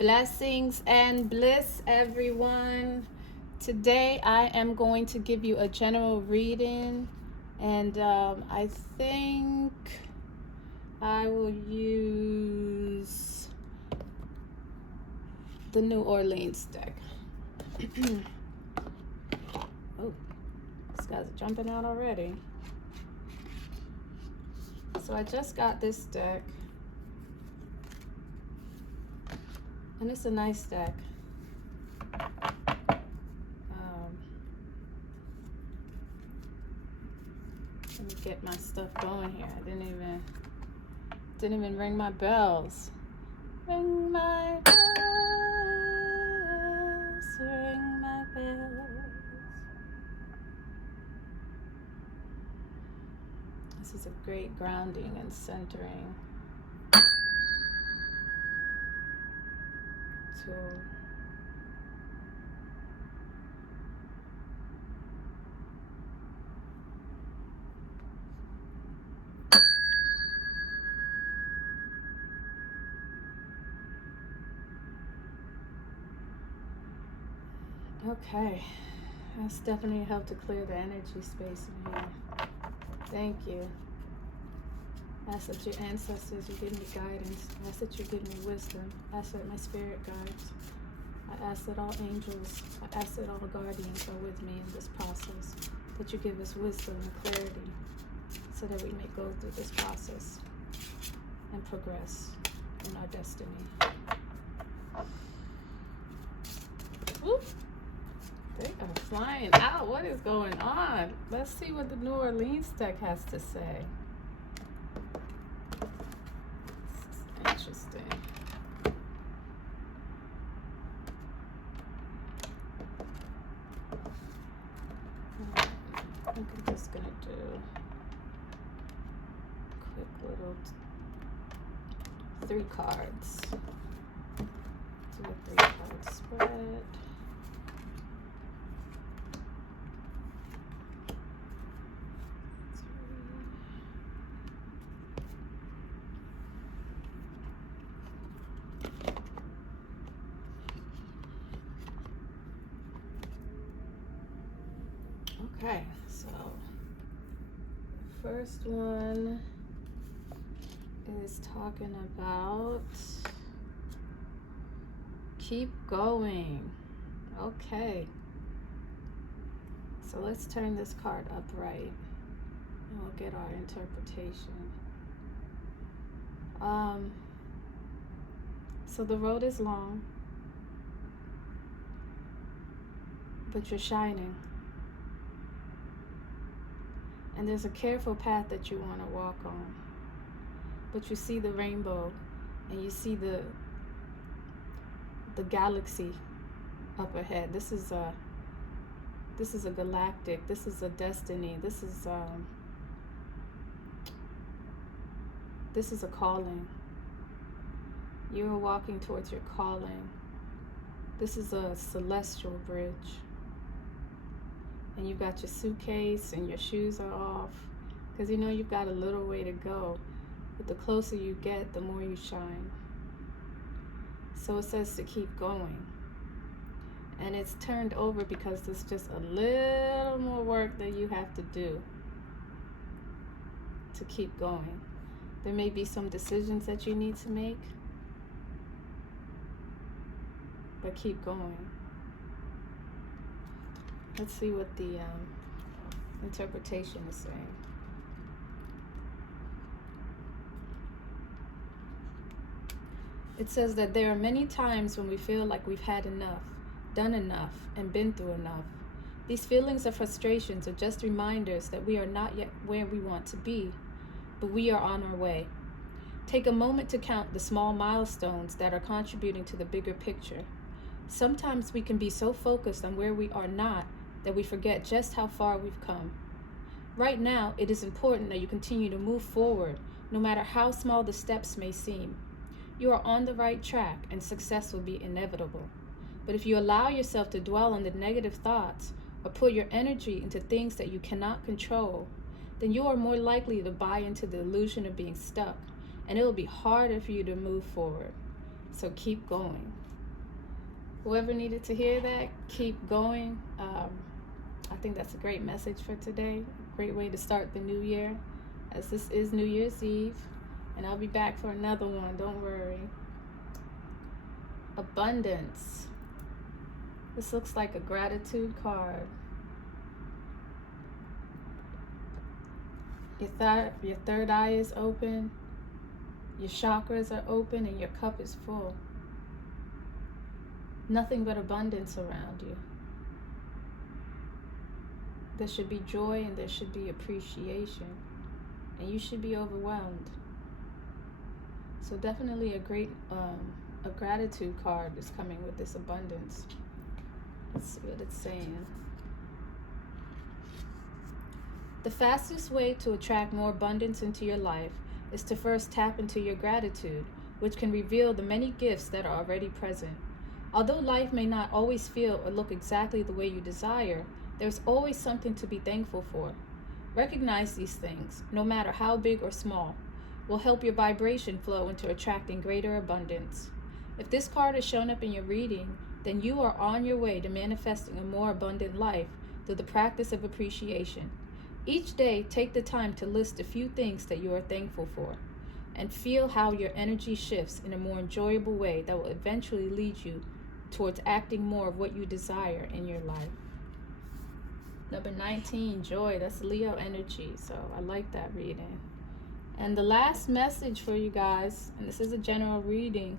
Blessings and bliss, everyone. Today I am going to give you a general reading, and I think I will use the New Orleans deck. Oh, these guys are jumping out already. So I just got this deck. And it's a nice deck. Let me get my stuff going here. I didn't even ring my bells. Ring my bells, ring my bells. This is a great grounding and centering tool. Okay, that's definitely helped to clear the energy space in here. Thank you. Ask that your ancestors, you give me guidance. Ask that you give me wisdom. Ask that my spirit guides. I ask that all angels, I ask that all guardians are with me in this process. That you give us wisdom and clarity so that we may go through this process and progress in our destiny. Whoop. They are flying out. What is going on? Let's see what the New Orleans deck has to say. This is interesting. I think I'm just going to do a quick little 3 cards. Do a 3-card spread. Okay, so the first one is talking about keep going. Okay, so let's turn this card upright and we'll get our interpretation. So the road is long, but you're shining. And there's a careful path that you want to walk on. But you see the rainbow and you see the galaxy up ahead. This is a galactic, this is a destiny, this is a calling. You are walking towards your calling. This is a celestial bridge. And you've got your suitcase and your shoes are off because you know you've got a little way to go, but the closer you get, the more you shine. So it says to keep going, and it's turned over because there's just a little more work that you have to do to keep going. There may be some decisions that you need to make, but keep going. Let's see what the interpretation is saying. It says that there are many times when we feel like we've had enough, done enough, and been through enough. These feelings of frustrations are just reminders that we are not yet where we want to be, but we are on our way. Take a moment to count the small milestones that are contributing to the bigger picture. Sometimes we can be so focused on where we are not that we forget just how far we've come. Right now, it is important that you continue to move forward, no matter how small the steps may seem. You are on the right track and success will be inevitable. But if you allow yourself to dwell on the negative thoughts or put your energy into things that you cannot control, then you are more likely to buy into the illusion of being stuck, and it will be harder for you to move forward. So keep going. Whoever needed to hear that, keep going. I think that's a great message for today. Great way to start the new year, as this is New Year's Eve. And I'll be back for another one, don't worry. Abundance. This looks like a gratitude card. Your third eye is open, your chakras are open, and your cup is full. Nothing but abundance around you. There should be joy and there should be appreciation, and you should be overwhelmed. So definitely a gratitude card is coming with this abundance. Let's see what it's saying. The fastest way to attract more abundance into your life is to first tap into your gratitude, which can reveal the many gifts that are already present. Although life may not always feel or look exactly the way you desire, there's always something to be thankful for. Recognize these things, no matter how big or small, will help your vibration flow into attracting greater abundance. If this card is shown up in your reading, then you are on your way to manifesting a more abundant life through the practice of appreciation. Each day, take the time to list a few things that you are thankful for, and feel how your energy shifts in a more enjoyable way that will eventually lead you towards acting more of what you desire in your life. Number 19, joy. That's Leo energy, so I like that reading. And the last message for you guys, and this is a general reading,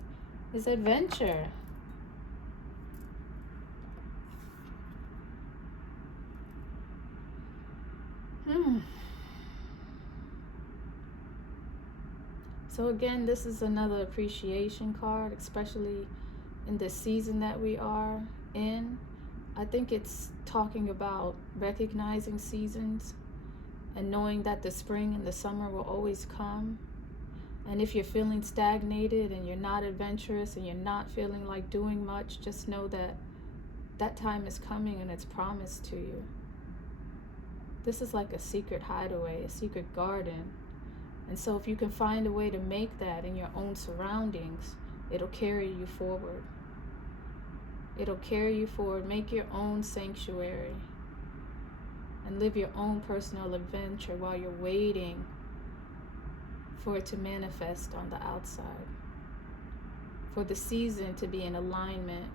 is adventure. So again, this is another appreciation card, especially in the season that we are in. I think it's talking about recognizing seasons and knowing that the spring and the summer will always come. And if you're feeling stagnated and you're not adventurous and you're not feeling like doing much, just know that that time is coming and it's promised to you. This is like a secret hideaway, a secret garden. And so if you can find a way to make that in your own surroundings, it'll carry you forward. It'll carry you forward. Make your own sanctuary and live your own personal adventure while you're waiting for it to manifest on the outside. For the season to be in alignment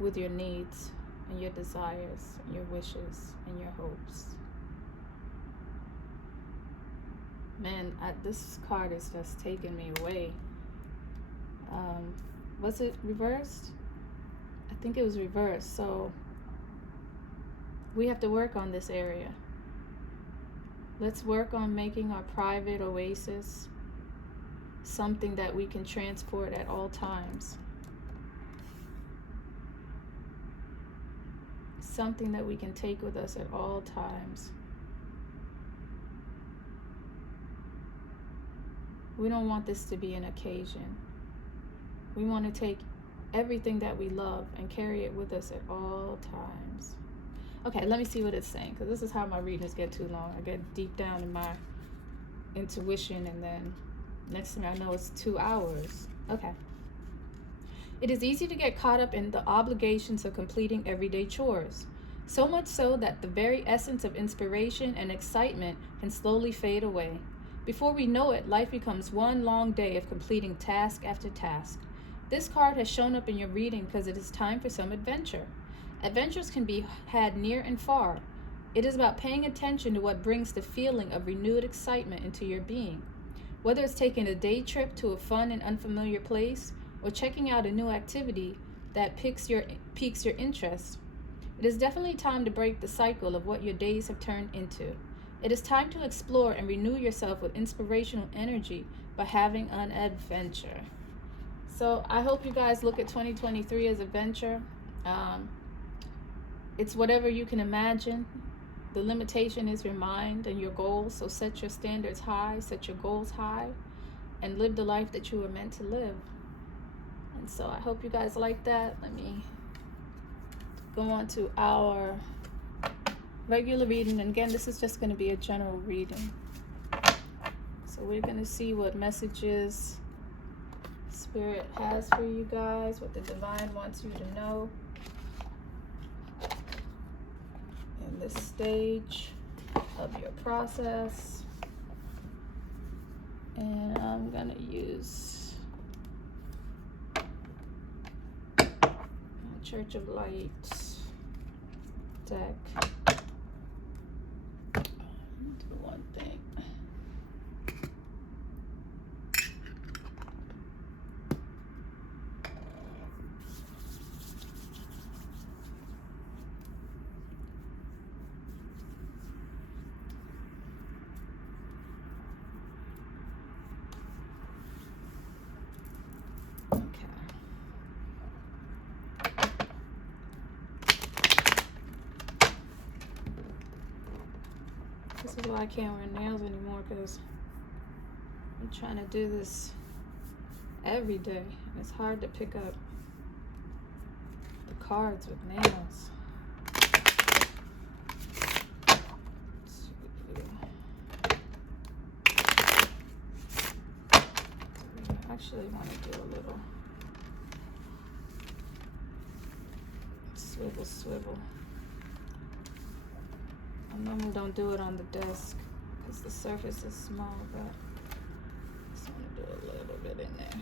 with your needs and your desires and your wishes and your hopes. Man, this card is just taking me away. Was it reversed? I think it was reversed. So we have to work on this area. Let's work on making our private oasis something that we can transport at all times. Something that we can take with us at all times. We don't want this to be an occasion. We want to take everything that we love and carry it with us at all times. Okay, let me see what it's saying, because this is how my readings get too long. I get deep down in my intuition, and then next thing I know, it's 2 hours. Okay. It is easy to get caught up in the obligations of completing everyday chores, so much so that the very essence of inspiration and excitement can slowly fade away. Before we know it, life becomes one long day of completing task after task. This card has shown up in your reading because it is time for some adventure. Adventures can be had near and far. It is about paying attention to what brings the feeling of renewed excitement into your being. Whether it's taking a day trip to a fun and unfamiliar place, or checking out a new activity that piques your interest, it is definitely time to break the cycle of what your days have turned into. It is time to explore and renew yourself with inspirational energy by having an adventure. So I hope you guys look at 2023 as adventure. It's whatever you can imagine. The limitation is your mind and your goals. So set your standards high, set your goals high, and live the life that you were meant to live. And so I hope you guys like that. Let me go on to our regular reading. And again, this is just going to be a general reading. So we're going to see what messages Spirit has for you guys, what the divine wants you to know in this stage of your process. And I'm going to use my Church of Light deck. Do one thing. This is why I can't wear nails anymore, because I'm trying to do this every day. And it's hard to pick up the cards with nails. I actually want to do a little swivel. I normally don't do it on the desk because the surface is small, but I just want to do a little bit in there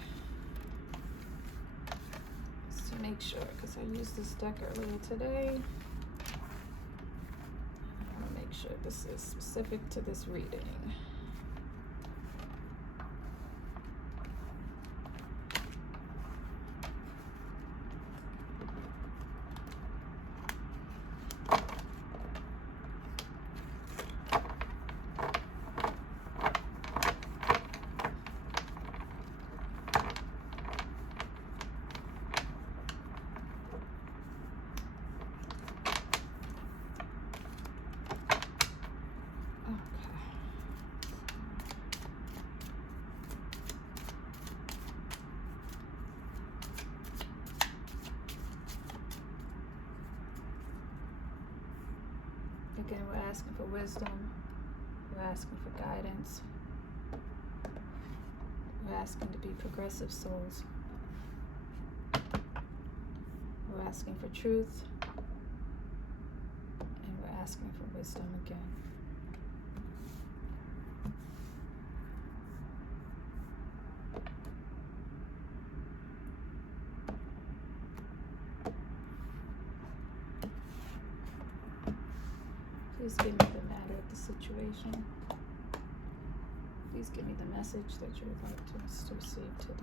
just to make sure, because I used this deck earlier today. I want to make sure this is specific to this reading. Again, we're asking for wisdom. We're asking for guidance. We're asking to be progressive souls. We're asking for truth. And we're asking for wisdom again. Please give me the matter of the situation. Please give me the message that you would like to receive today.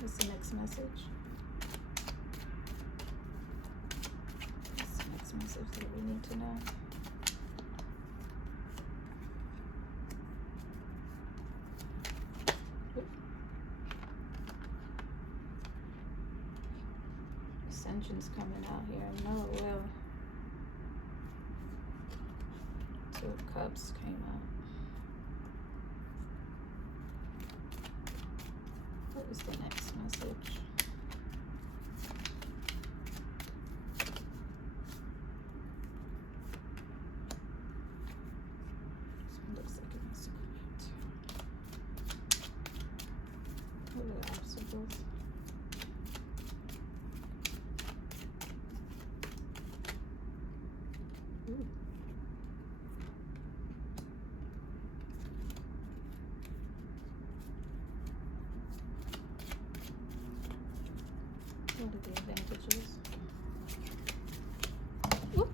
What's the next message? What's the next message that we need to know? Ascension's coming out here. I know it will. Two of Cups came out. What was the next message? This one looks like it must quit. What are the obstacles? Ooh. What are the advantages? Whoop.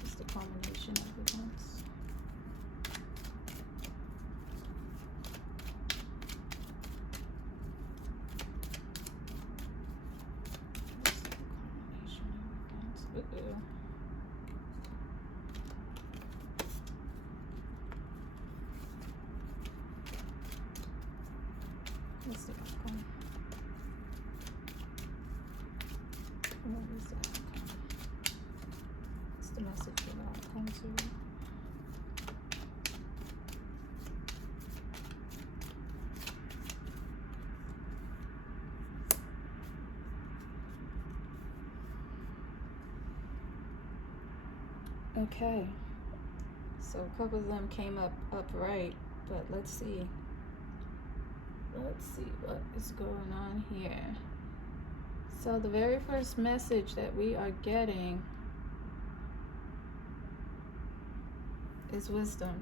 What's the Cancer. Okay, so a couple of them came up upright, but let's see what is going on here. So the very first message that we are getting is wisdom.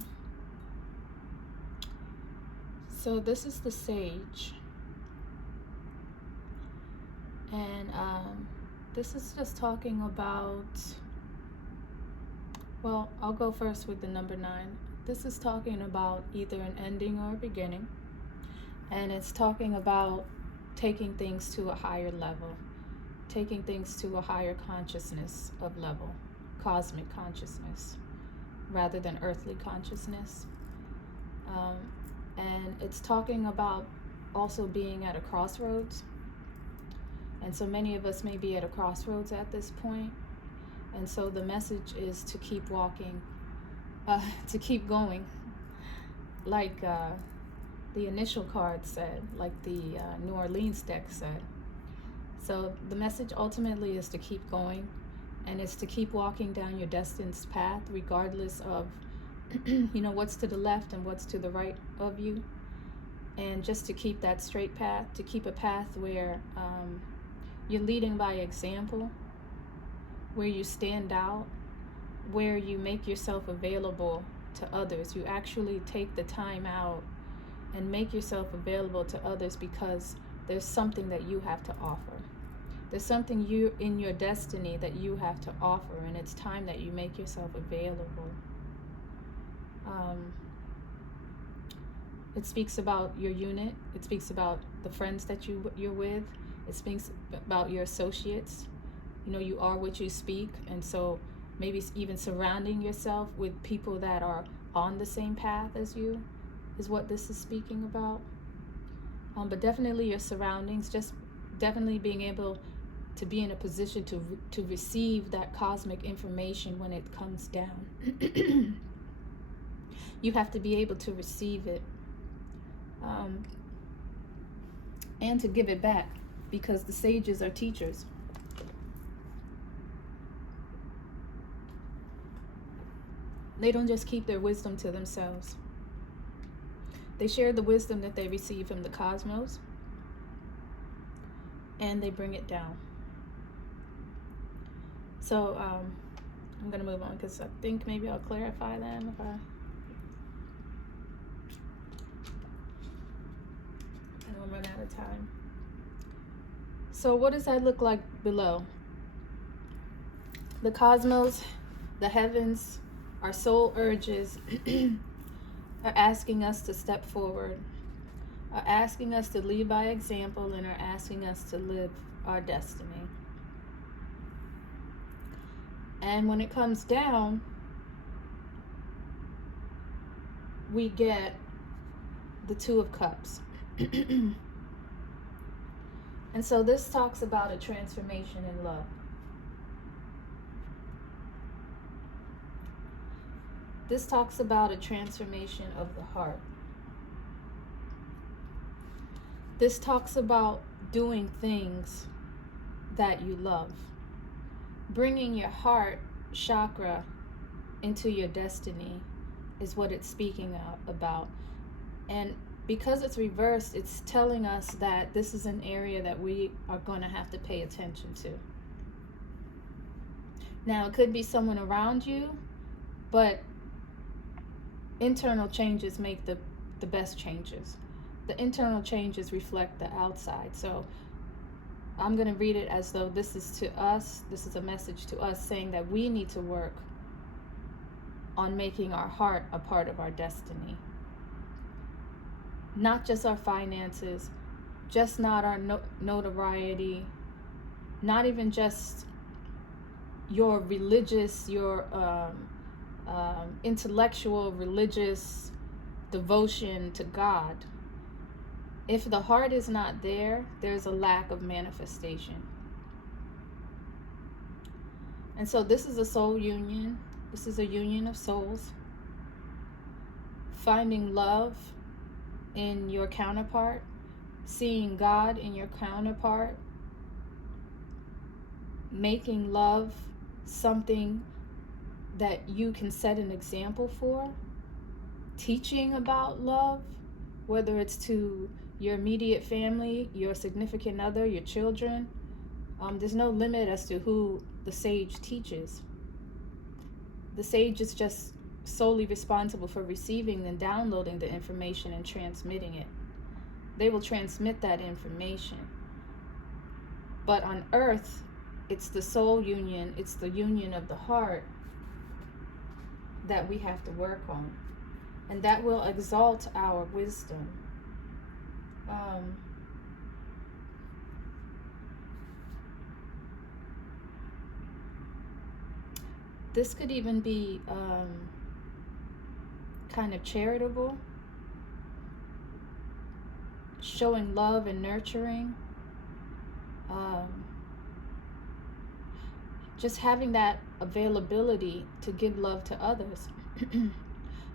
So this is the sage, and this is just talking about, well, I'll go first with the number 9. This is talking about either an ending or a beginning, and it's talking about taking things to a higher level, taking things to a higher consciousness of level, cosmic consciousness, rather than earthly consciousness. And it's talking about also being at a crossroads. And so many of us may be at a crossroads at this point. And so the message is to keep walking, to keep going, like the initial card said, like the New Orleans deck said. So the message ultimately is to keep going, and it's to keep walking down your destined path, regardless of, what's to the left and what's to the right of you. And just to keep that straight path, to keep a path where you're leading by example, where you stand out, where you make yourself available to others. You actually take the time out and make yourself available to others because there's something that you have to offer. There's something you in your destiny that you have to offer, and it's time that you make yourself available. It speaks about your unit. It speaks about the friends that you're with. It speaks about your associates. You are what you speak, and so maybe even surrounding yourself with people that are on the same path as you is what this is speaking about. But definitely your surroundings, just definitely being able to be in a position to receive that cosmic information when it comes down. You have to be able to receive it, and to give it back, because the sages are teachers. They don't just keep their wisdom to themselves. They share the wisdom that they receive from the cosmos, and they bring it down. So I'm going to move on, because I think maybe I'll clarify them if I don't run out of time. So what does that look like below? The cosmos, the heavens, our soul urges are asking us to step forward, are asking us to lead by example, and are asking us to live our destiny. And when it comes down, we get the Two of Cups. And so this talks about a transformation in love. This talks about a transformation of the heart. This talks about doing things that you love. Bringing your heart chakra into your destiny is what it's speaking about. And because it's reversed, it's telling us that this is an area that we are going to have to pay attention to. Now, it could be someone around you, but internal changes make the best changes. The internal changes reflect the outside. So I'm going to read it as though this is to us. This is a message to us saying that we need to work on making our heart a part of our destiny. Not just our finances, just not our notoriety, not even just your religious, your intellectual, religious devotion to God. If the heart is not there, there's a lack of manifestation. And so this is a soul union. This is a union of souls. Finding love in your counterpart, seeing God in your counterpart, making love something that you can set an example for, teaching about love, whether it's to your immediate family, your significant other, your children. There's no limit as to who the sage teaches. The sage is just solely responsible for receiving and downloading the information and transmitting it. They will transmit that information. But on earth, it's the soul union, it's the union of the heart that we have to work on. And that will exalt our wisdom. This could even be kind of charitable, showing love and nurturing, just having that availability to give love to others.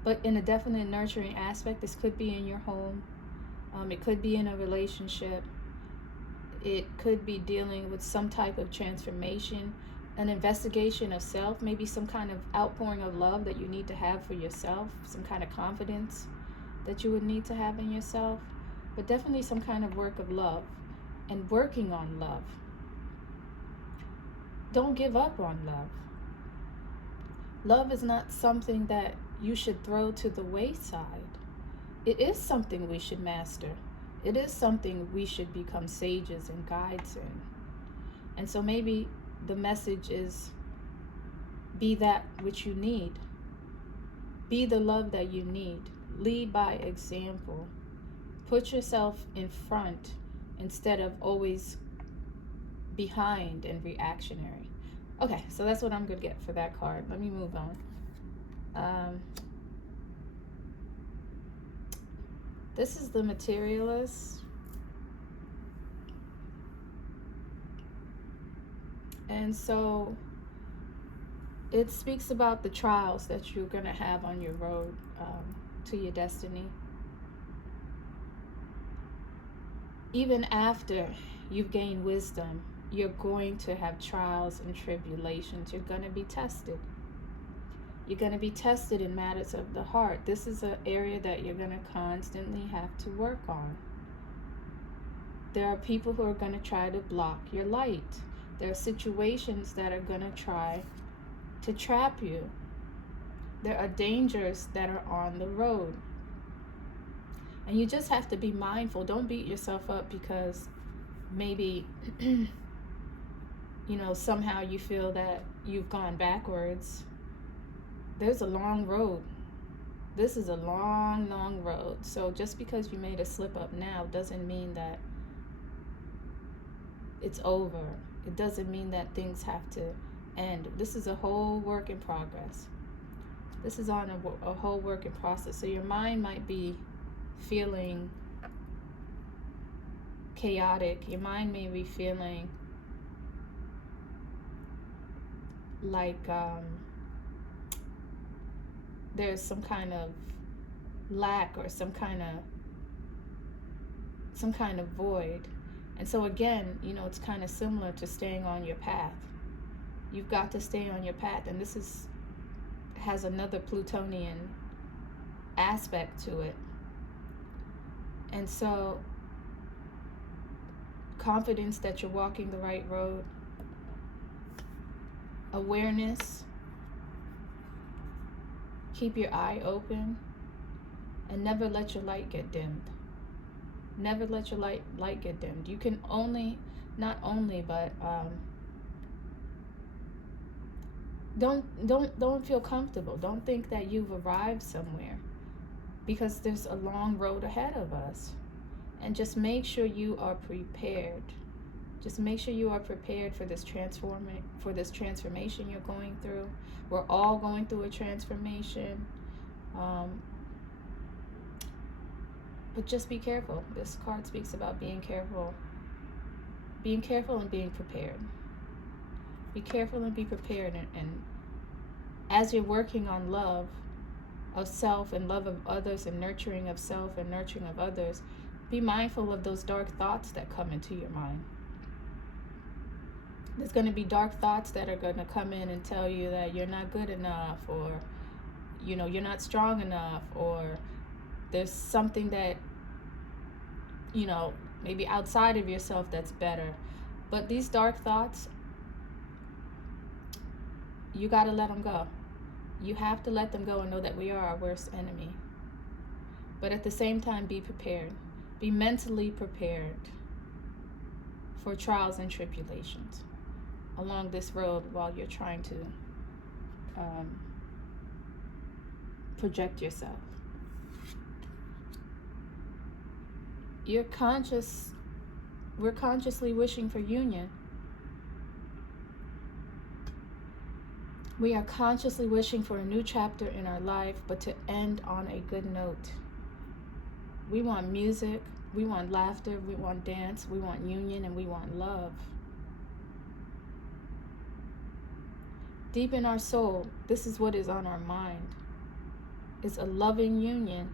But in a definite nurturing aspect. This could be in your home, it could be in a relationship, it could be dealing with some type of transformation, an investigation of self, maybe some kind of outpouring of love that you need to have for yourself, some kind of confidence that you would need to have in yourself, but definitely some kind of work of love and working on love. Don't give up on love. Love is not something that you should throw to the wayside. It is something we should master. It is something we should become sages and guides in. And so maybe the message is, be that which you need. Be the love that you need. Lead by example. Put yourself in front instead of always behind and reactionary. Okay, so that's what I'm going to get for that card. Let me move on. This is the Materialist. And so it speaks about the trials that you're going to have on your road to your destiny. Even after you've gained wisdom, you're going to have trials and tribulations. You're going to be tested. You're going to be tested in matters of the heart. This is an area that you're going to constantly have to work on. There are people who are going to try to block your light. There are situations that are going to try to trap you. There are dangers that are on the road. And you just have to be mindful. Don't beat yourself up because maybe, somehow you feel that you've gone backwards. There's a long road. This is a long, long road. So just because you made a slip up now doesn't mean that it's over. It doesn't mean that things have to end. This is a whole work in progress. This is on a whole work in process. So your mind might be feeling chaotic. Your mind may be feeling like there's some kind of lack or some kind of void. And so again, it's kind of similar to staying on your path. You've got to stay on your path, and this has another Plutonian aspect to it. And so confidence that you're walking the right road, awareness, keep your eye open, and never let your light get dimmed. Never let your light get dimmed. You can don't feel comfortable. Don't think that you've arrived somewhere, because there's a long road ahead of us. And just make sure you are prepared. Just make sure you are prepared for this transformation you're going through. We're all going through a transformation. But just be careful. This card speaks about being careful. Being careful and being prepared. Be careful and be prepared, and as you're working on love of self and love of others and nurturing of self and nurturing of others, be mindful of those dark thoughts that come into your mind. There's going to be dark thoughts that are going to come in and tell you that you're not good enough, or you're not strong enough, or there's something that maybe outside of yourself that's better. But these dark thoughts, you got to let them go. You have to let them go and know that we are our worst enemy. But at the same time, be prepared. Be mentally prepared for trials and tribulations along this road while you're trying to project yourself. We're consciously wishing for union. We are consciously wishing for a new chapter in our life, but to end on a good note. We want music, we want laughter, we want dance, we want union, and we want love. Deep in our soul, this is what is on our mind. It's a loving union,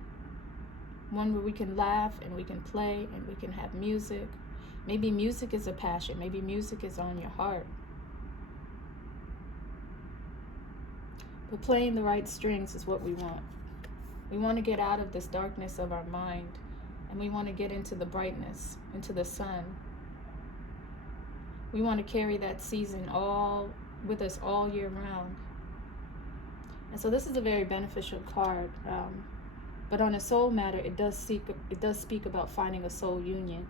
one where we can laugh and we can play and we can have music. Maybe music is a passion, maybe music is on your heart. But playing the right strings is what we want. We want to get out of this darkness of our mind, and we want to get into the brightness, into the sun. We want to carry that season all with us all year round. And so this is a very beneficial card. But on a soul matter, it does speak about finding a soul union.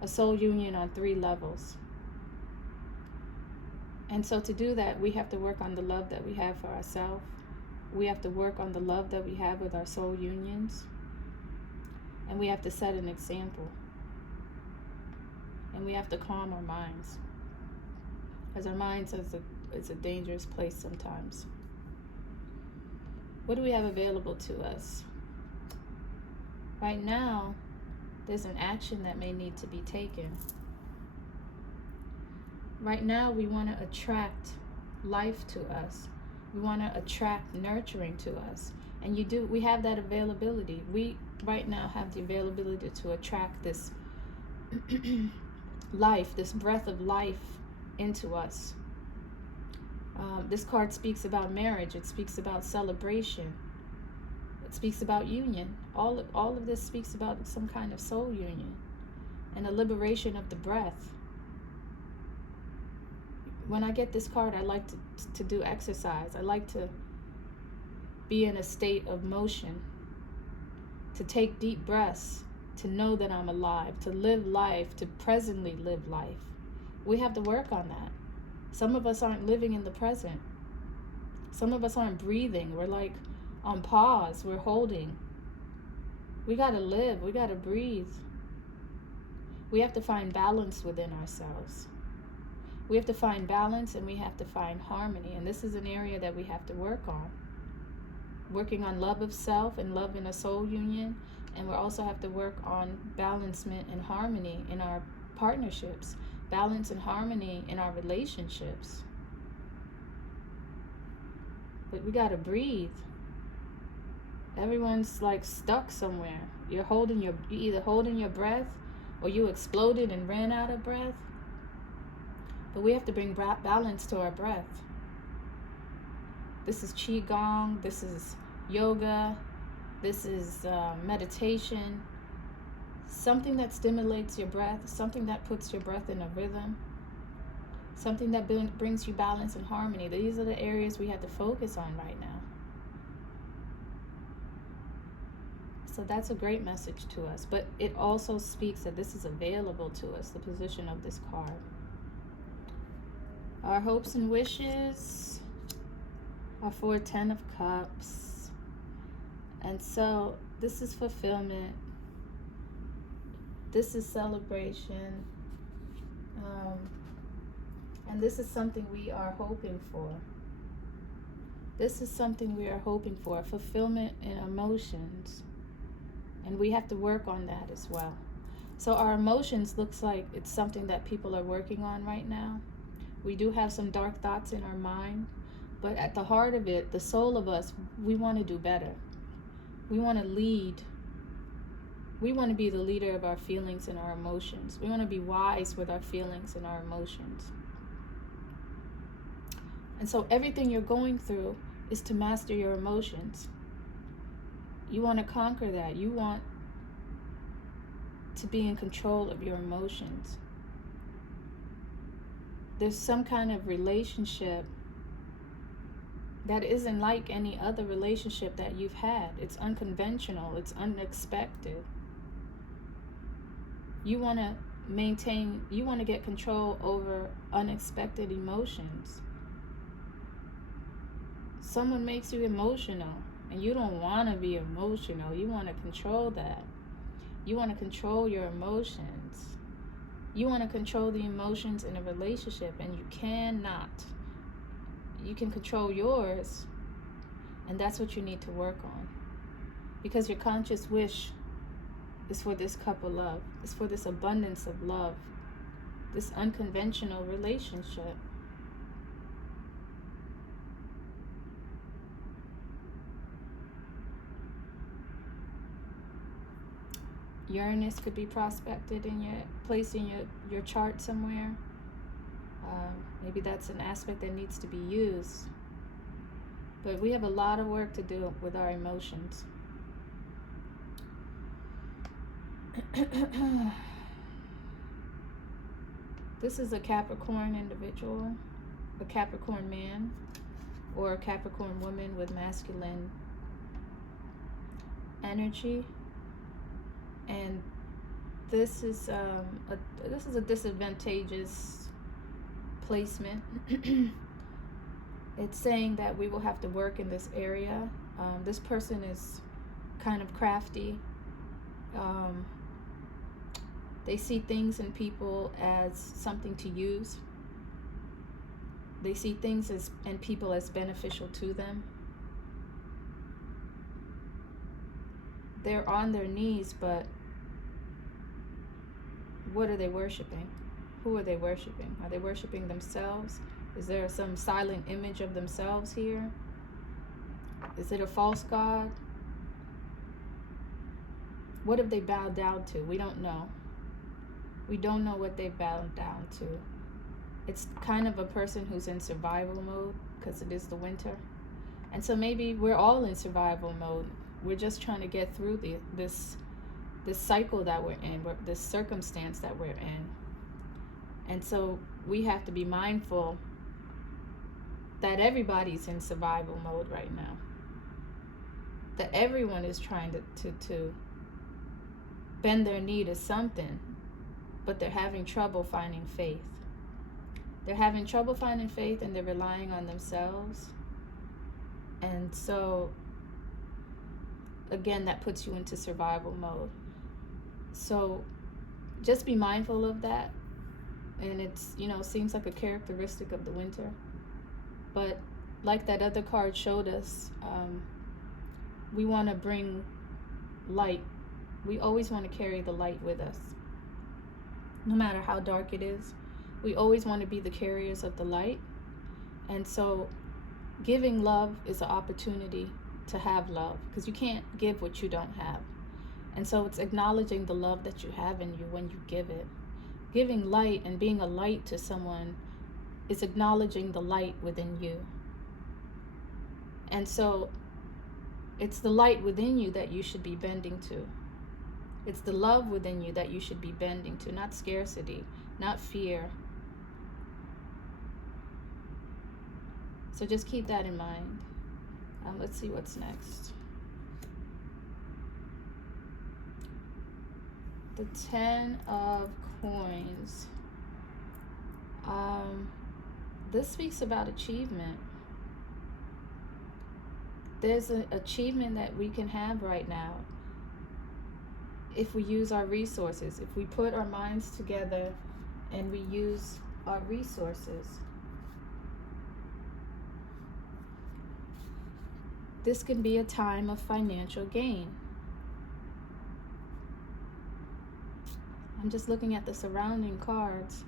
A soul union on 3 levels. And so to do that, we have to work on the love that we have for ourselves. We have to work on the love that we have with our soul unions. And we have to set an example. And we have to calm our minds. Because our minds is a dangerous place sometimes. What do we have available to us? Right now, there's an action that may need to be taken. Right now, we want to attract life to us. We want to attract nurturing to us. And we have that availability. We right now have the availability to attract this life, this breath of life into us. This card speaks about marriage. It speaks about celebration. It speaks about union. All of this speaks about some kind of soul union and a liberation of the breath. When I get this card, I like to do exercise. I like to be in a state of motion, to take deep breaths, to know that I'm alive, to live life, to presently live life. We have to work on that. Some of us aren't living in the present. Some of us aren't breathing. We're like on pause. We're holding. We got to live. We got to breathe. We have to find balance within ourselves. We have to find balance, and we have to find harmony. And this is an area that we have to work on. Working on love of self and love in a soul union. And we also have to work on balancement and harmony in our partnerships. Balance and harmony in our relationships. But we got to breathe. Everyone's like stuck somewhere. You're either holding your breath, or you exploded and ran out of breath. But we have to bring balance to our breath. This is Qigong, this is yoga, this is meditation. Something that stimulates your breath, something that puts your breath in a rhythm, something that brings you balance and harmony. These are the areas we have to focus on right now. So that's a great message to us. But it also speaks that this is available to us, the position of this card. Our hopes and wishes are for 10 of Cups. And so this is fulfillment. This is celebration. And this is something we are hoping for. This is something we are hoping for, fulfillment in emotions. And we have to work on that as well. So our emotions looks like it's something that people are working on right now. We do have some dark thoughts in our mind, But at the heart of it, the soul of us, we want to do better. We want to lead. We want to be the leader of our feelings and our emotions. We want to be wise with our feelings and our emotions. And so everything you're going through is to master your emotions. You want to conquer that. You want to be in control of your emotions. There's some kind of relationship that isn't like any other relationship that you've had. It's unconventional. It's unexpected. You want to get control over unexpected emotions. Someone makes you emotional, and you don't want to be emotional. You want to control that. You want to control your emotions. You want to control the emotions in a relationship, and you cannot. You can control yours, and that's what you need to work on. Because your conscious wish is for this cup of love. It's for this abundance of love, this unconventional relationship. Uranus could be prospected in placed in your chart somewhere. Maybe that's an aspect that needs to be used. But we have a lot of work to do with our emotions. This is a Capricorn individual, a Capricorn man, or a Capricorn woman with masculine energy. And this is a disadvantageous placement. It's saying that we will have to work in this area. This person is kind of crafty. They see things and people as something to use. They see things and people as beneficial to them. They're on their knees, but what are they worshiping? Who are they worshiping? Are they worshiping themselves? Is there some silent image of themselves here? Is it a false god? What have they bowed down to? We don't know. We don't know what they bowed down to. It's kind of a person who's in survival mode because it is the winter. And so maybe we're all in survival mode. We're just trying to get through this cycle that we're in, this circumstance that we're in. And so we have to be mindful that everybody's in survival mode right now. That everyone is trying to bend their knee to something, but they're having trouble finding faith. They're having trouble finding faith, and they're relying on themselves. And so, again, that puts you into survival mode. So just be mindful of that. And it's, seems like a characteristic of the winter. But like that other card showed us, we want to bring light. We always want to carry the light with us. No matter how dark it is, we always want to be the carriers of the light. And so giving love is an opportunity to have love, because you can't give what you don't have. And so it's acknowledging the love that you have in you when you give it. Giving light and being a light to someone is acknowledging the light within you. And so it's the light within you that you should be bending to. It's the love within you that you should be bending to, not scarcity, not fear. So just keep that in mind. Let's see what's next. The 10 of Coins. This speaks about achievement. There's an achievement that we can have right now if we use our resources, if we put our minds together and we use our resources. This can be a time of financial gain. I'm just looking at the surrounding cards.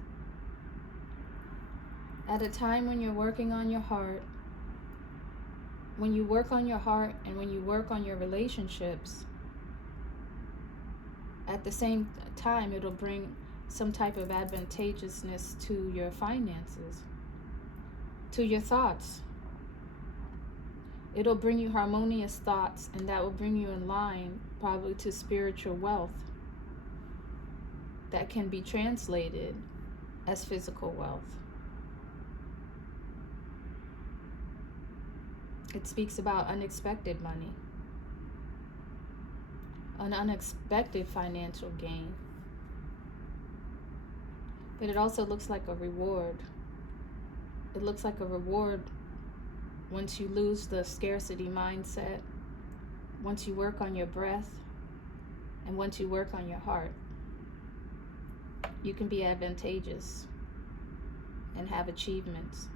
At a time when you're working on your heart, when you work on your heart and when you work on your relationships, at the same time, it'll bring some type of advantageousness to your finances, to your thoughts. It'll bring you harmonious thoughts, and that will bring you in line probably to spiritual wealth that can be translated as physical wealth. It speaks about unexpected money, an unexpected financial gain. But it also looks like a reward. It looks like a reward once you lose the scarcity mindset, once you work on your breath, and once you work on your heart. You can be advantageous and have achievements.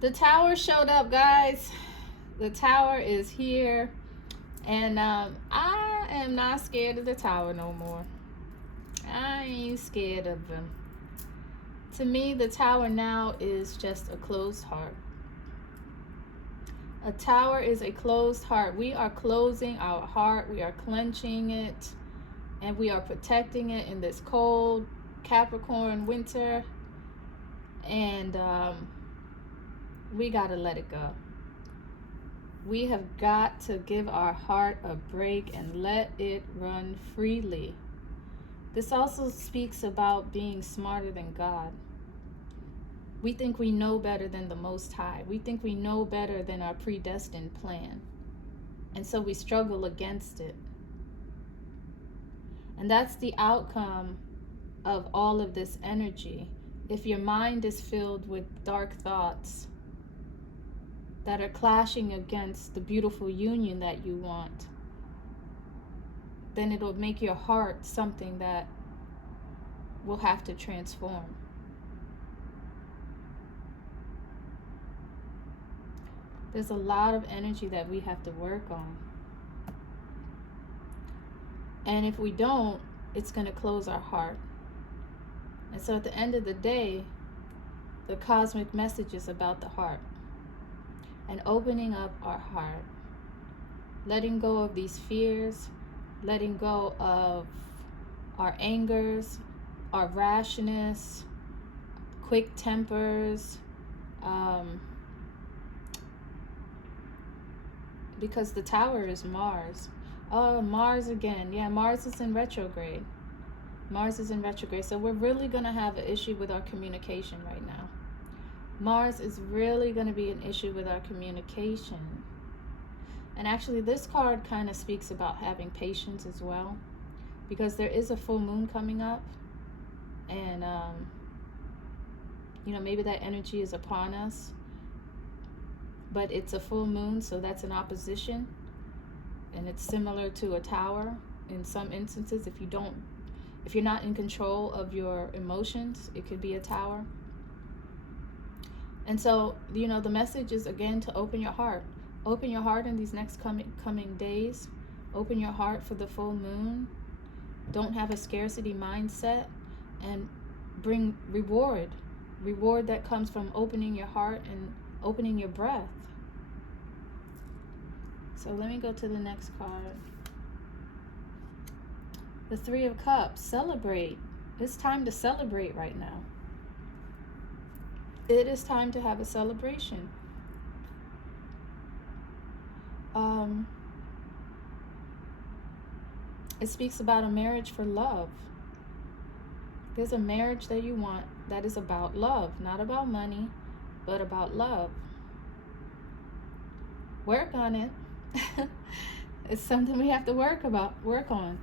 The tower showed up, guys. The tower is here, and I am not scared of the tower no more. I ain't scared of them. To me, the tower now is just a closed heart. A tower is a closed heart. We are closing our heart. We are clenching it, and we are protecting it in this cold Capricorn winter. And we got to let it go. We have got to give our heart a break and let it run freely. This also speaks about being smarter than God. We think we know better than the Most High. We think we know better than our predestined plan. And so we struggle against it. And that's the outcome of all of this energy. If your mind is filled with dark thoughts that are clashing against the beautiful union that you want, then it'll make your heart something that will have to transform. There's a lot of energy that we have to work on. And if we don't, it's going to close our heart. And so at the end of the day, the cosmic message is about the heart. And opening up our heart. Letting go of these fears. Letting go of our angers, our rashness, quick tempers, because the tower is Mars. Oh, Mars again. Yeah, Mars is in retrograde. Mars is in retrograde. So we're really going to have an issue with our communication right now. Mars is really going to be an issue with our communication. And actually, this card kind of speaks about having patience as well, because there is a full moon coming up. And, maybe that energy is upon us. But it's a full moon, so that's an opposition. And it's similar to a tower in some instances. If you're not in control of your emotions, it could be a tower. And so, the message is, again, to open your heart. Open your heart in these next coming days. Open your heart for the full moon. Don't have a scarcity mindset, and bring reward. Reward that comes from opening your heart and opening your breath. So let me go to the next card. The Three of Cups. Celebrate. It's time to celebrate right now. It is time to have a celebration. It speaks about a marriage for love. There's a marriage that you want that is about love, not about money, but about love. Work on it. It's something we have to work on.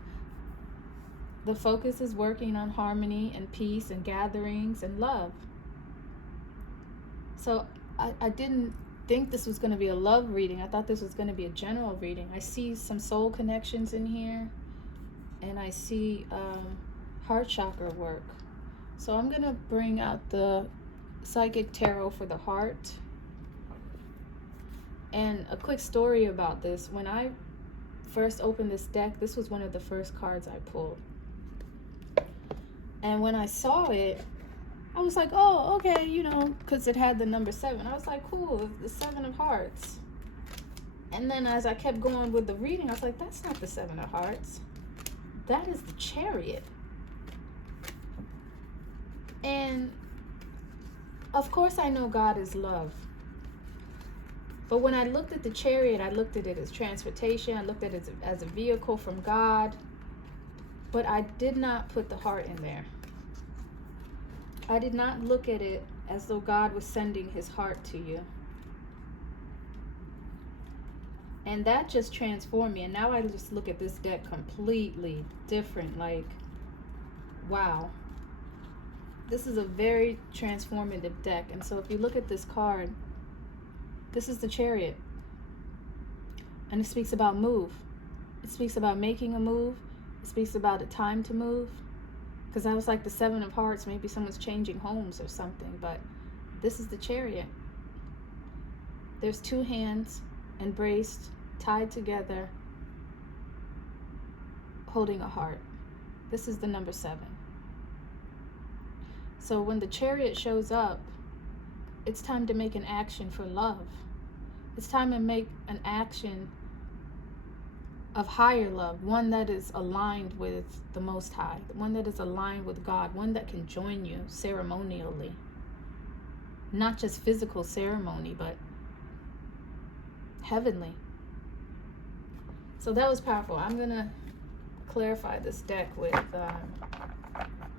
The focus is working on harmony and peace and gatherings and love. So I didn't think this was going to be a love reading. I thought this was going to be a general reading. I see some soul connections in here, and I see heart chakra work. So I'm going to bring out the Psychic Tarot for the heart. And a quick story about this. When I first opened this deck, this was one of the first cards I pulled. And when I saw it, I was like, oh, okay, because it had the number 7. I was like, cool, the 7 of Hearts. And then as I kept going with the reading, I was like, that's not the 7 of Hearts. That is the Chariot. And of course I know God is love. But when I looked at the Chariot, I looked at it as transportation. I looked at it as a vehicle from God. But I did not put the heart in there. I did not look at it as though God was sending his heart to you. And that just transformed me. And now I just look at this deck completely different. Like, wow. This is a very transformative deck. And so if you look at this card, this is the Chariot. And it speaks about move. It speaks about making a move. It speaks about a time to move. Because I was like the 7 of Hearts, maybe someone's changing homes or something, but this is the Chariot. There's 2 hands embraced, tied together, holding a heart. This is the number 7. So when the Chariot shows up, it's time to make an action for love. It's time to make an action of higher love, one that is aligned with the Most High, one that is aligned with God, one that can join you ceremonially. Not just physical ceremony, but heavenly. So that was powerful. I'm going to clarify this deck with, I'm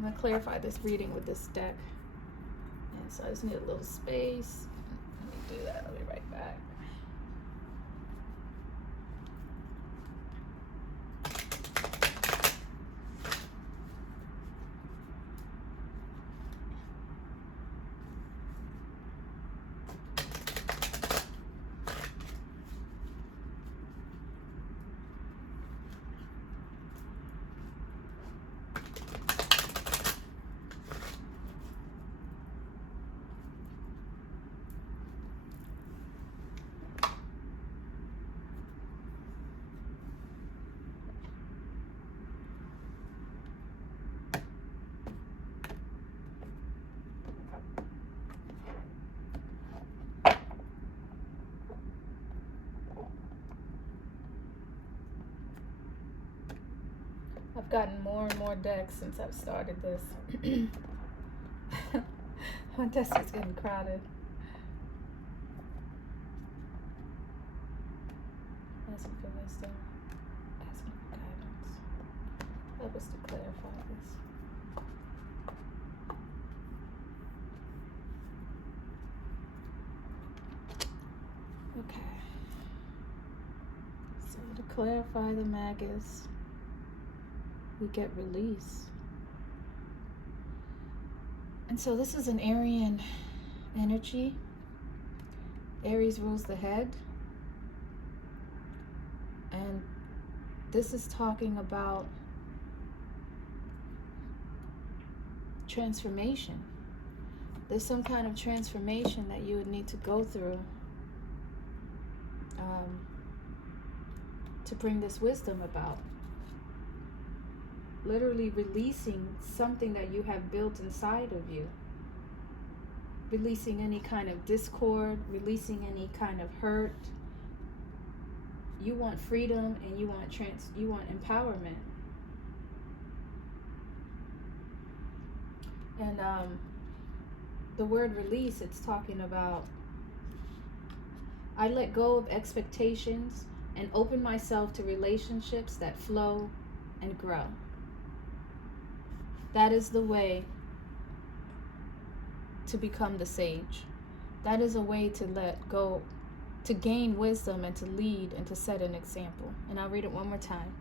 going to clarify this reading with this deck. And so I just need a little space. Let me do that. I'll be right back. I've gotten more and more decks since I've started this. My desk is getting crowded. Asking for wisdom. Asking for guidance. Help us to clarify this. Okay. So to clarify the Magus, we get release. And so this is an Aryan energy. Aries rules the head. And this is talking about transformation. There's some kind of transformation that you would need to go through to bring this wisdom about. Literally releasing something that you have built inside of you. Releasing any kind of discord, releasing any kind of hurt. You want freedom and you want empowerment. And the word release, it's talking about I let go of expectations and open myself to relationships that flow and grow. That is the way to become the sage. That is a way to let go, to gain wisdom and to lead and to set an example. And I'll read it one more time.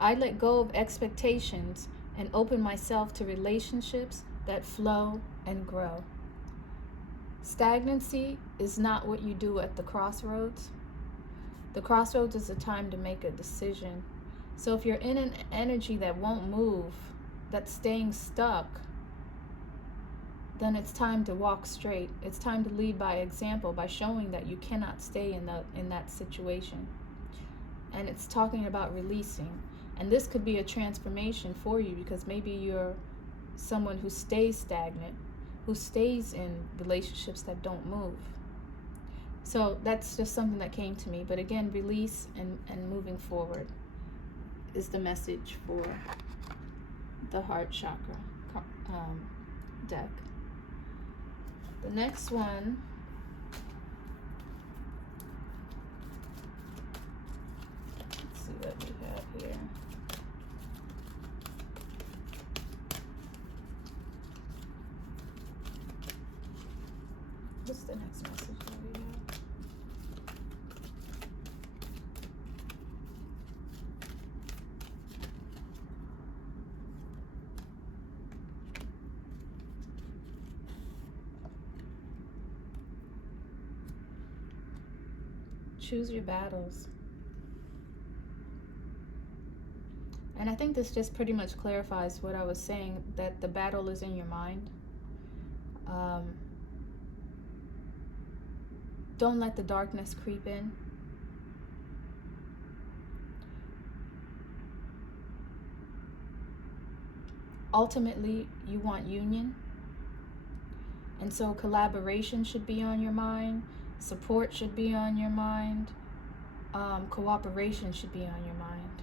I let go of expectations and open myself to relationships that flow and grow. Stagnancy is not what you do at the crossroads. The crossroads is a time to make a decision. So if you're in an energy that won't move, that's staying stuck, then it's time to walk straight. It's time to lead by example, by showing that you cannot stay in that situation. And it's talking about releasing. And this could be a transformation for you because maybe you're someone who stays stagnant. who stays in relationships that don't move. So that's just something that came to me. But again, release and moving forward is the message for the heart chakra deck. The next one let's see what we have here. What's the next message that we have? Choose your battles. And I think this just pretty much clarifies what I was saying, that the battle is in your mind. Don't let the darkness creep in. Ultimately, you want union. And so collaboration should be on your mind. Support should be on your mind. Cooperation should be on your mind.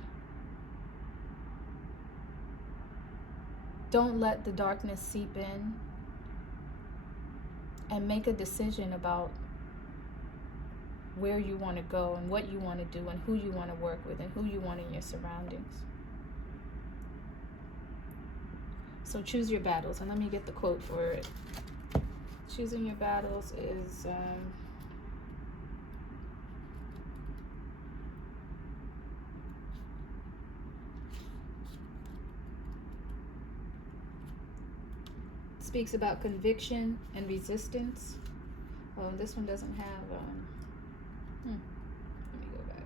Don't let the darkness seep in. And make a decision about where you want to go and what you want to do and who you want to work with and who you want in your surroundings. So choose your battles. And let me get the quote for it. Choosing your battles is speaks about conviction and resistance. Oh, this one doesn't have let me go back.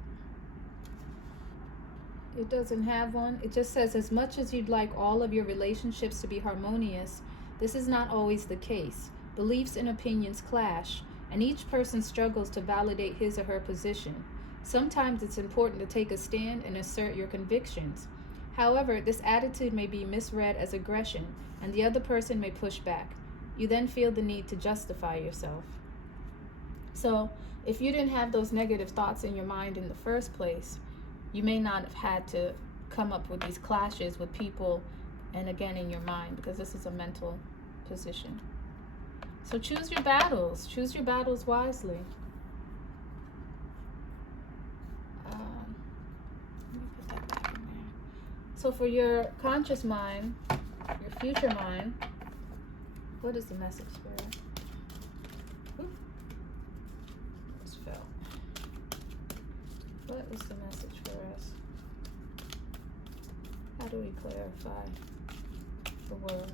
It doesn't have one. It just says, as much as you'd like all of your relationships to be harmonious, this is not always the case. Beliefs and opinions clash, and each person struggles to validate his or her position. Sometimes it's important to take a stand and assert your convictions. However, this attitude may be misread as aggression, and the other person may push back. You then feel the need to justify yourself. So, if you didn't have those negative thoughts in your mind in the first place, you may not have had to come up with these clashes with people and again in your mind, because this is a mental position. So choose your battles. Choose your battles wisely. Let me put that back in there. So for your conscious mind, your future mind, what is the message for it? Just fell. What is the message for us? How do we clarify the word?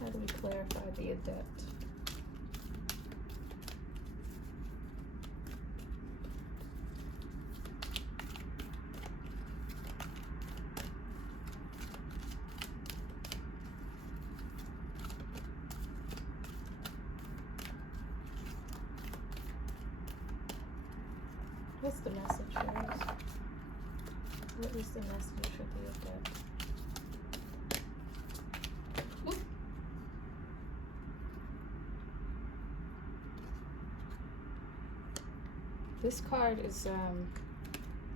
How do we clarify the adept? What's the message for us? What is the message for the adept? This card is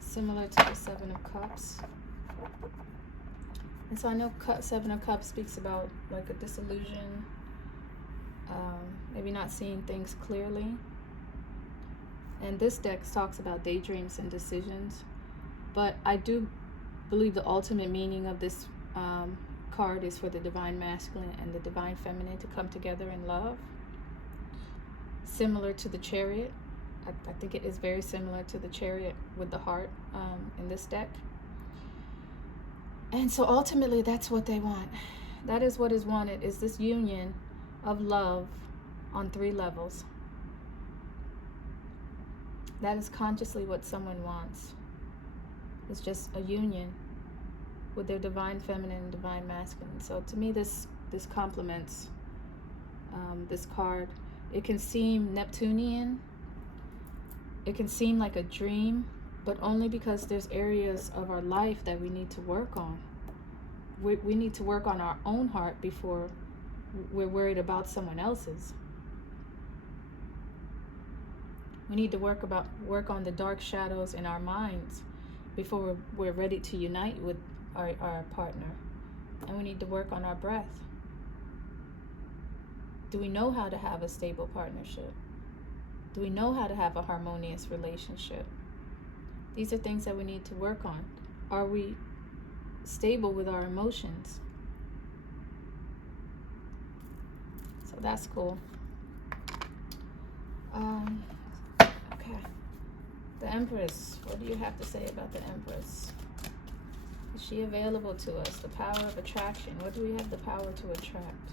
similar to the Seven of Cups. And so I know Seven of Cups speaks about like a disillusion, maybe not seeing things clearly. And this deck talks about daydreams and decisions. But I do believe the ultimate meaning of this card is for the divine masculine and the divine feminine to come together in love. Similar to the Chariot. I think it is very similar to the Chariot with the heart in this deck. And so ultimately that's what they want. That is what is wanted, is this union of love on 3 levels. That is consciously what someone wants. It's just a union with their divine feminine and divine masculine. So to me this complements this card. It can seem Neptunian. It can seem like a dream, but only because there's areas of our life that we need to work on. we need to work on our own heart before we're worried about someone else's. We need to work on the dark shadows in our minds before we're ready to unite with our partner. And we need to work on our breath. Do we know how to have a stable partnership? Do we know how to have a harmonious relationship? These are things that we need to work on. Are we stable with our emotions? So that's cool. Okay. The Empress. What do you have to say about the Empress? Is she available to us? The power of attraction. What do we have the power to attract?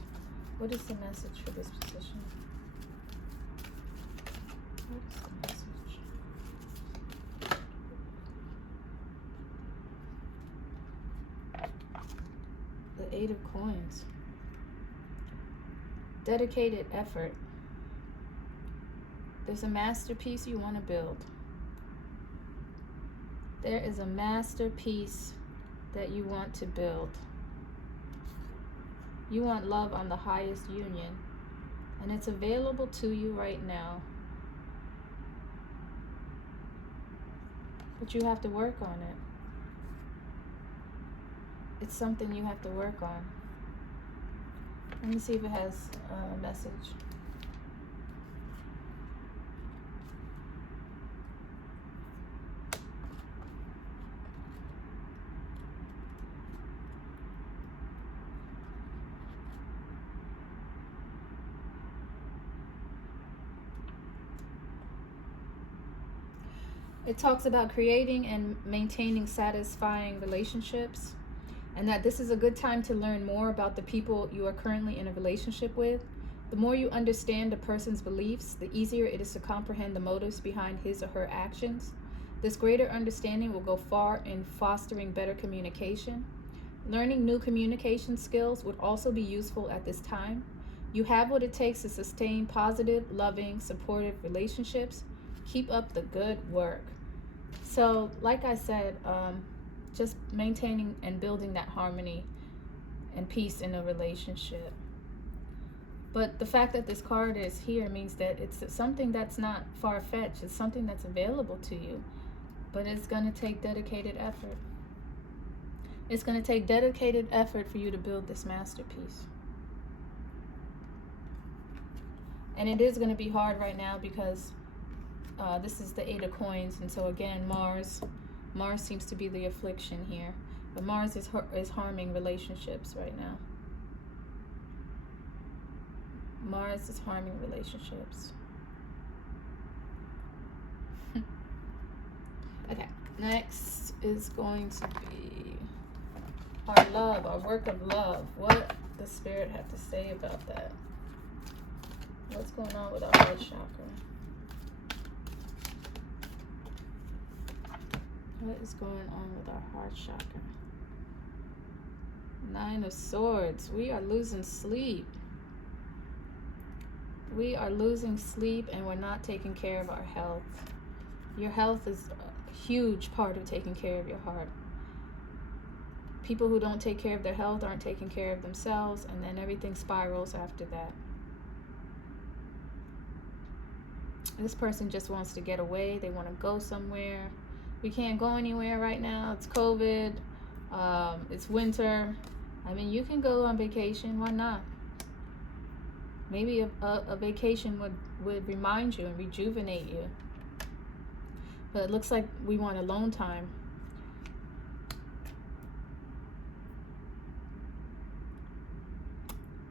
What is the message for this position? What is the message? The Eight of Coins. Dedicated effort. There's a masterpiece you want to build. There is a masterpiece that you want to build. You want love on the highest union, and it's available to you right now. But you have to work on it. It's something you have to work on. Let me see if it has a message. It talks about creating and maintaining satisfying relationships, and that this is a good time to learn more about the people you are currently in a relationship with. The more you understand a person's beliefs, the easier it is to comprehend the motives behind his or her actions. This greater understanding will go far in fostering better communication. Learning new communication skills would also be useful at this time. You have what it takes to sustain positive, loving, supportive relationships. Keep up the good work. So, like I said, just maintaining and building that harmony and peace in a relationship. But the fact that this card is here means that it's something that's not far-fetched. It's something that's available to you. But it's going to take dedicated effort. It's going to take dedicated effort for you to build this masterpiece. And it is going to be hard right now because this is the Eight of Coins, and so again, Mars seems to be the affliction here, but Mars is harming relationships right now. Mars is harming relationships. Okay, next is going to be our love, our work of love. What does Spirit have to say about that? What's going on with our heart chakra? What is going on with our heart chakra? Nine of Swords. We are losing sleep. We are losing sleep, and we're not taking care of our health. Your health is a huge part of taking care of your heart. People who don't take care of their health aren't taking care of themselves, and then everything spirals after that. This person just wants to get away. They want to go somewhere. We can't go anywhere right now. It's COVID. It's winter. I mean, you can go on vacation. Why not? Maybe a vacation would remind you and rejuvenate you. But it looks like we want alone time.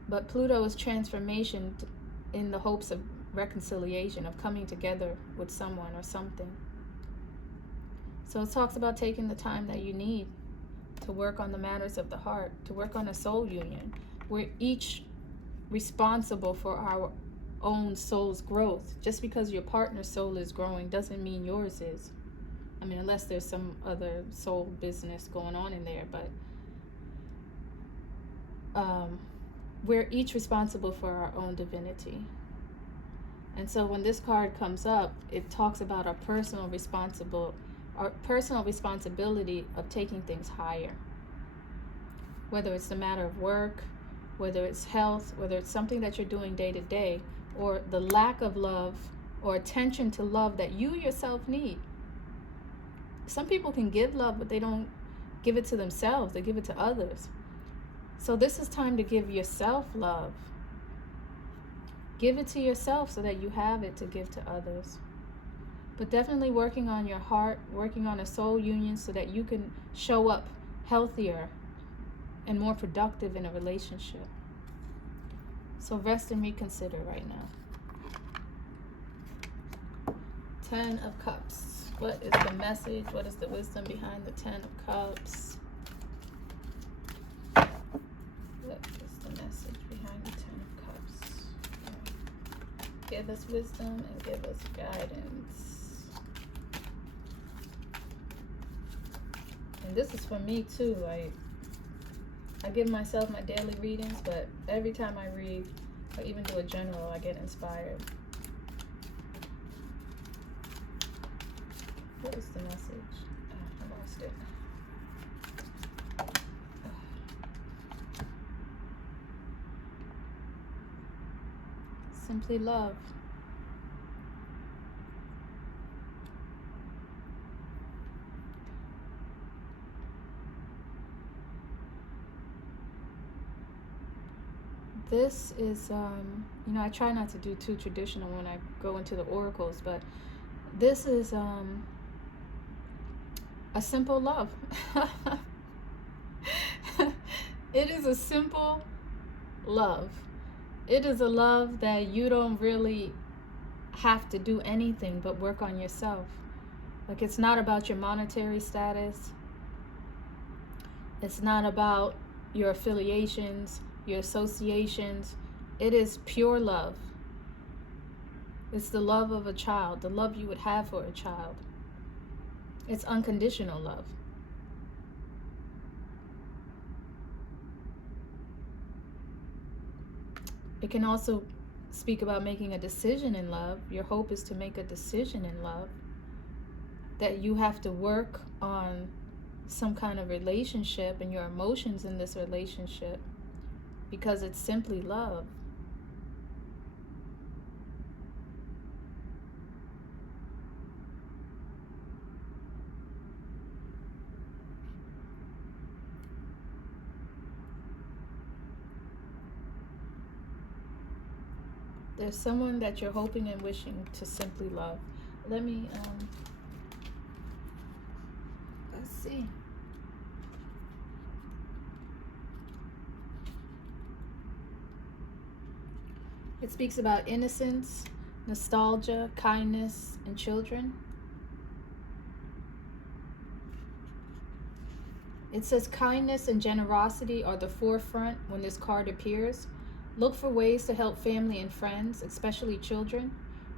But Pluto is transformation in the hopes of reconciliation, of coming together with someone or something. So it talks about taking the time that you need to work on the matters of the heart, to work on a soul union. We're each responsible for our own soul's growth. Just because your partner's soul is growing doesn't mean yours is. I mean, unless there's some other soul business going on in there, but we're each responsible for our own divinity. And so when this card comes up, it talks about our personal responsibility of taking things higher. whether it's a matter of work, whether it's health, whether it's something that you're doing day to day, or the lack of love or attention to love that you yourself need. Some people can give love, but they don't give it to themselves. They give it to others. So this is time to give yourself love. Give it to yourself so that you have it to give to others. But definitely working on your heart, working on a soul union so that you can show up healthier and more productive in a relationship. So rest and reconsider right now. 10 of Cups. What is the message? What is the wisdom behind the 10 of Cups? What is the message behind the 10 of Cups? Give us wisdom and give us guidance. And this is for me too. I give myself my daily readings, but every time I read or even do a general, I get inspired. What is the message? Oh, I lost it. Simply love. This is, I try not to do too traditional when I go into the oracles, but this is a simple love. It is a simple love. It is a love that you don't really have to do anything but work on yourself. Like, it's not about your monetary status. It's not about your affiliations, your associations. It is pure love. It's the love of a child, the love you would have for a child. It's unconditional love. It can also speak about making a decision in love. Your hope is to make a decision in love, that you have to work on some kind of relationship and your emotions in this relationship, because it's simply love. There's someone that you're hoping and wishing to simply love. Let me, let's see. It speaks about innocence, nostalgia, kindness, and children. It says kindness and generosity are the forefront when this card appears. Look for ways to help family and friends, especially children.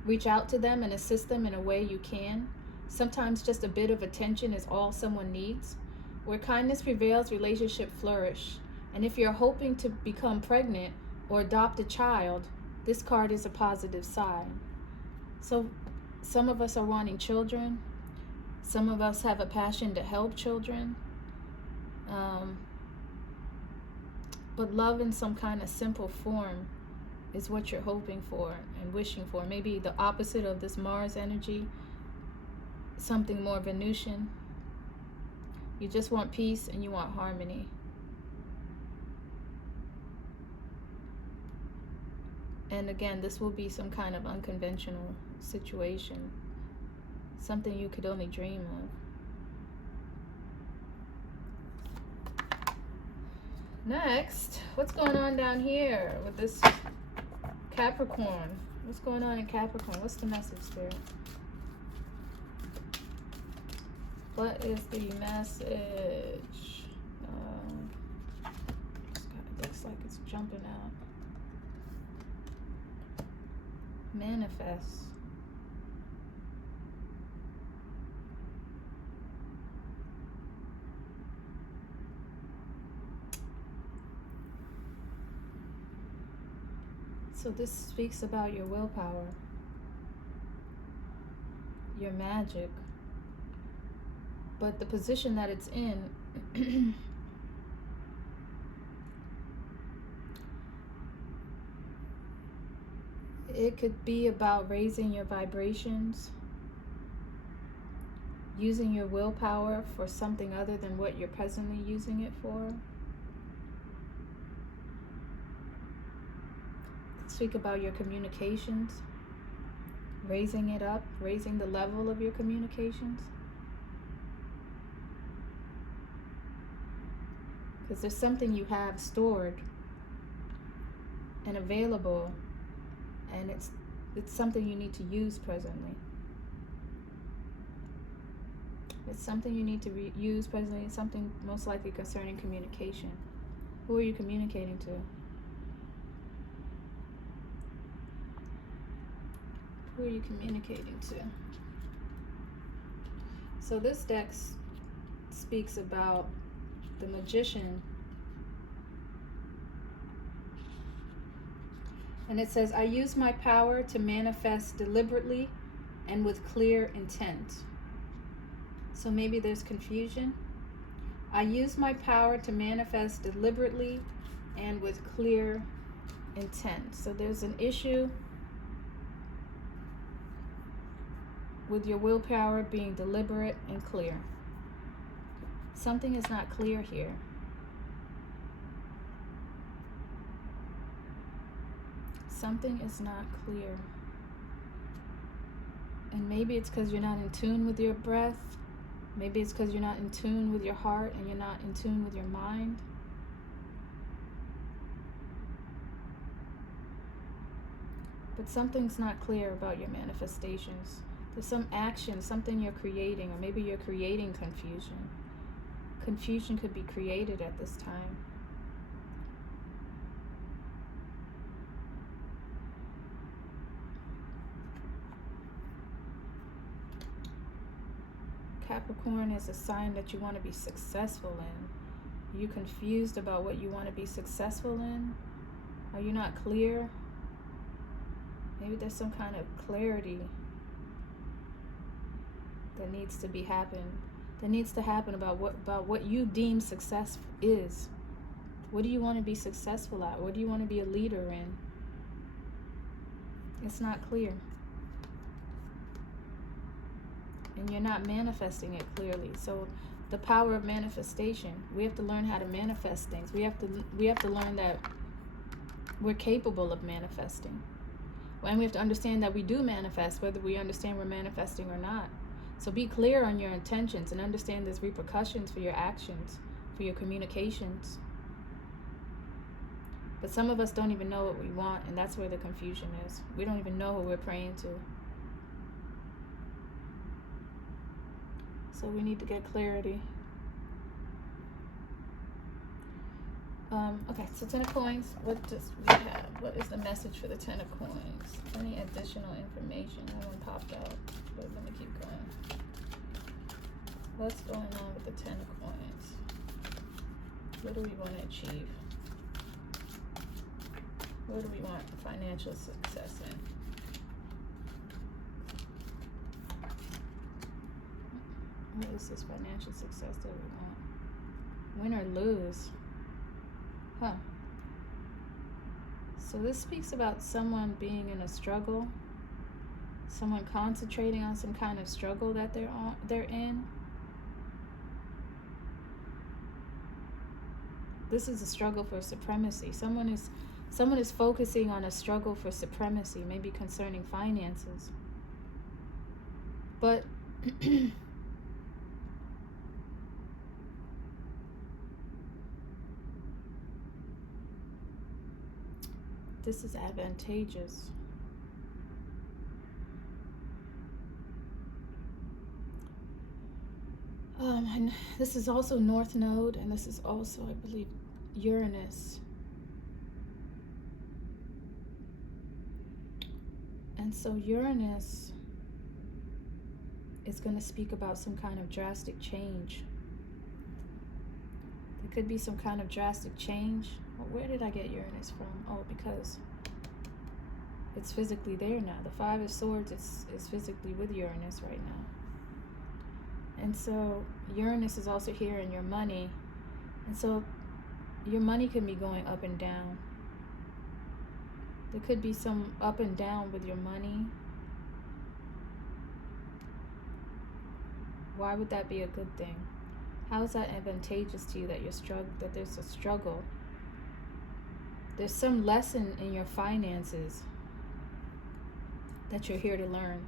Reach out to them and assist them in a way you can. Sometimes just a bit of attention is all someone needs. Where kindness prevails, relationships flourish. And if you're hoping to become pregnant or adopt a child, this card is a positive sign. So some of us are wanting children. Some of us have a passion to help children. But love in some kind of simple form is what you're hoping for and wishing for. Maybe the opposite of this Mars energy, something more Venusian. You just want peace and you want harmony. And again, this will be some kind of unconventional situation, something you could only dream of. Next, what's going on down here with this Capricorn? What's going on in Capricorn? What's the message, Spirit? What is the message? It looks like it's jumping out. Manifest. So this speaks about your willpower, your magic, but the position that it's in It could be about raising your vibrations, using your willpower for something other than what you're presently using it for. Speak about your communications, raising it up, raising the level of your communications. Because there's something you have stored and available, and it's something you need to use presently. It's something you need to use presently. It's something most likely concerning communication. Who are you communicating to? Who are you communicating to? So this deck speaks about the Magician. And it says, I use my power to manifest deliberately and with clear intent. So maybe there's confusion. I use my power to manifest deliberately and with clear intent. So there's an issue with your willpower being deliberate and clear. Something is not clear here. Something is not clear. And maybe it's because you're not in tune with your breath. Maybe it's because you're not in tune with your heart and you're not in tune with your mind. But something's not clear about your manifestations. There's some action, something you're creating, or maybe you're creating confusion. Confusion could be created at this time. Capricorn is a sign that you want to be successful in. Are you confused about what you want to be successful in? Are you not clear? Maybe there's some kind of clarity that needs to happen about what you deem success is. What do you want to be successful at? What do you want to be a leader in? It's not clear. And you're not manifesting it clearly. So the power of manifestation, we have to learn how to manifest things. We have to learn that we're capable of manifesting. And we have to understand that we do manifest, whether we understand we're manifesting or not. So be clear on your intentions and understand there's repercussions for your actions, for your communications. But some of us don't even know what we want, and that's where the confusion is. We don't even know who we're praying to. So we need to get clarity. Okay, so 10 of coins. What does we have? What is the message for the 10 of coins? Any additional information? That one popped out, but let me keep going. What's going on with the 10 of coins? What do we want to achieve? What do we want financial success in? What is this financial success that we want? Win or lose? Huh. So this speaks about someone being in a struggle, someone concentrating on some kind of struggle that they're in. This is a struggle for supremacy. Someone is focusing on a struggle for supremacy, maybe concerning finances. But this is advantageous. And this is also North Node, and this is also, I believe, Uranus. And so Uranus is going to speak about some kind of drastic change. There could be some kind of drastic change. Well, where did I get Uranus from? Oh, because it's physically there now. The 5 of Swords is physically with Uranus right now. And so Uranus is also here in your money. And so your money can be going up and down. There could be some up and down with your money. Why would that be a good thing? How is that advantageous to you that that there's a struggle? There's some lesson in your finances that you're here to learn.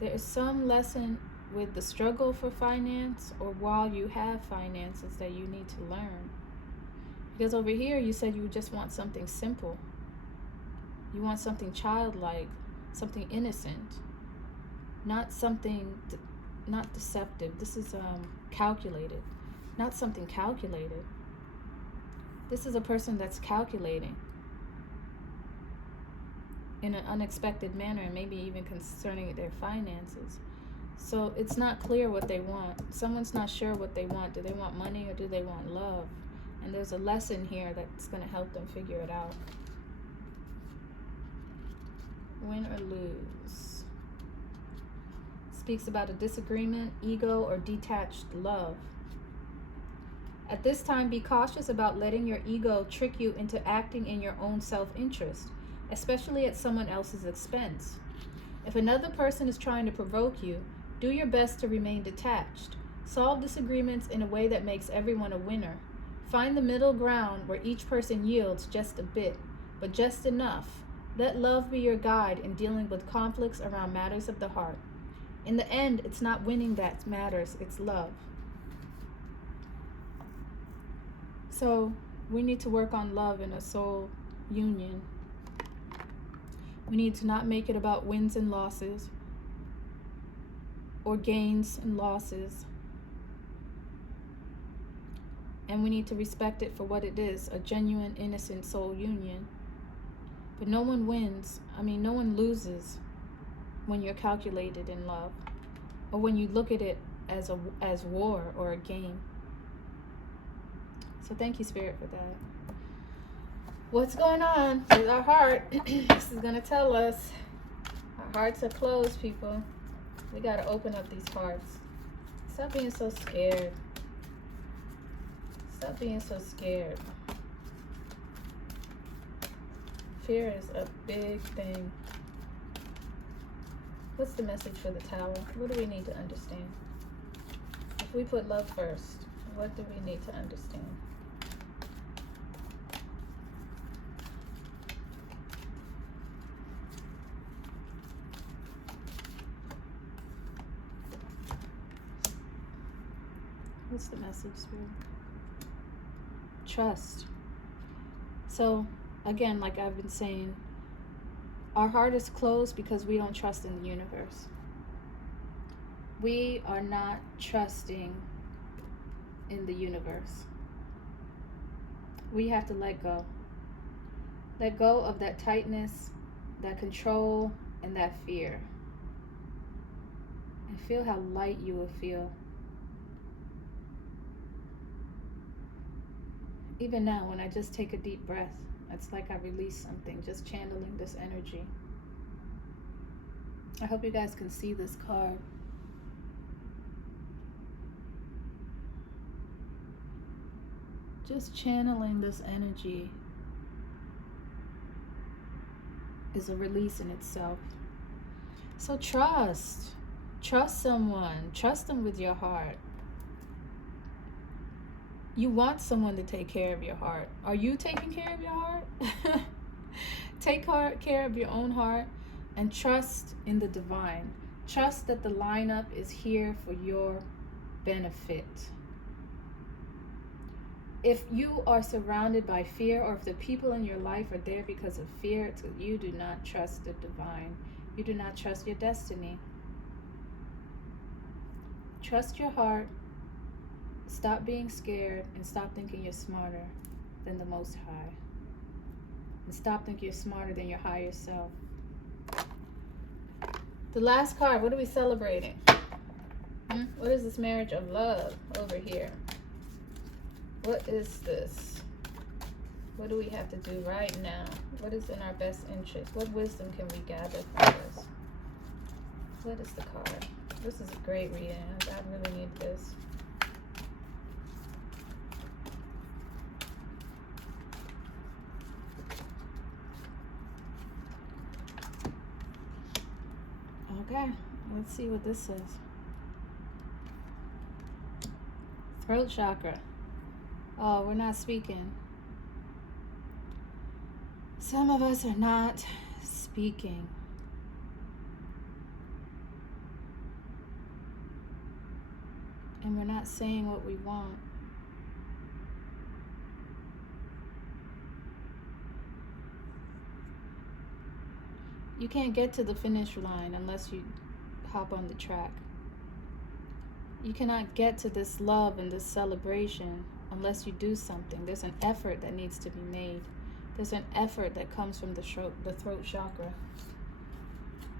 There is some lesson with the struggle for finance, or while you have finances, that you need to learn. Because over here you said you just want something simple. You want something childlike, something innocent, not deceptive. This is calculated, not something calculated. This is a person that's calculating in an unexpected manner, and maybe even concerning their finances. So it's not clear what they want. Someone's not sure what they want. Do they want money or do they want love? And there's a lesson here that's going to help them figure it out. Win or lose. Speaks about a disagreement, ego, or detached love. At this time, be cautious about letting your ego trick you into acting in your own self-interest, especially at someone else's expense. If another person is trying to provoke you, do your best to remain detached. Solve disagreements in a way that makes everyone a winner. Find the middle ground where each person yields just a bit, but just enough. Let love be your guide in dealing with conflicts around matters of the heart. In the end, it's not winning that matters, it's love. So we need to work on love in a soul union. We need to not make it about wins and losses, or gains and losses. And we need to respect it for what it is, a genuine, innocent soul union. But no one wins. No one loses when you're calculated in love, or when you look at it as war or a game. So thank you, Spirit, for that. What's going on with our heart? This is going to tell us. Our hearts are closed, people. We got to open up these hearts. Stop being so scared. Stop being so scared. Fear is a big thing. What's the message for the Tower? What do we need to understand? If we put love first, what do we need to understand? What's the message, Spirit? Trust. So, again, like I've been saying, our heart is closed because we don't trust in the universe. We are not trusting in the universe. We have to let go. Let go of that tightness, that control, and that fear. And feel how light you will feel. Even now, when I just take a deep breath, it's like I release something, just channeling this energy. I hope you guys can see this card. Just channeling this energy is a release in itself. So trust. Trust someone. Trust them with your heart. You want someone to take care of your heart. Are you taking care of your heart? Take care of your own heart and trust in the divine. Trust that the lineup is here for your benefit. If you are surrounded by fear, or if the people in your life are there because of fear, it's because you do not trust the divine. You do not trust your destiny. Trust your heart. Stop being scared and stop thinking you're smarter than the Most High. And stop thinking you're smarter than your higher self. The last card, what are we celebrating? What is this marriage of love over here? What is this? What do we have to do right now? What is in our best interest? What wisdom can we gather from this? What is the card? This is a great reading. I really need this. Okay, let's see what this says. Throat chakra. Oh, we're not speaking. Some of us are not speaking. And we're not saying what we want. You can't get to the finish line unless you hop on the track. You cannot get to this love and this celebration unless you do something. There's an effort that needs to be made. There's an effort that comes from the throat chakra.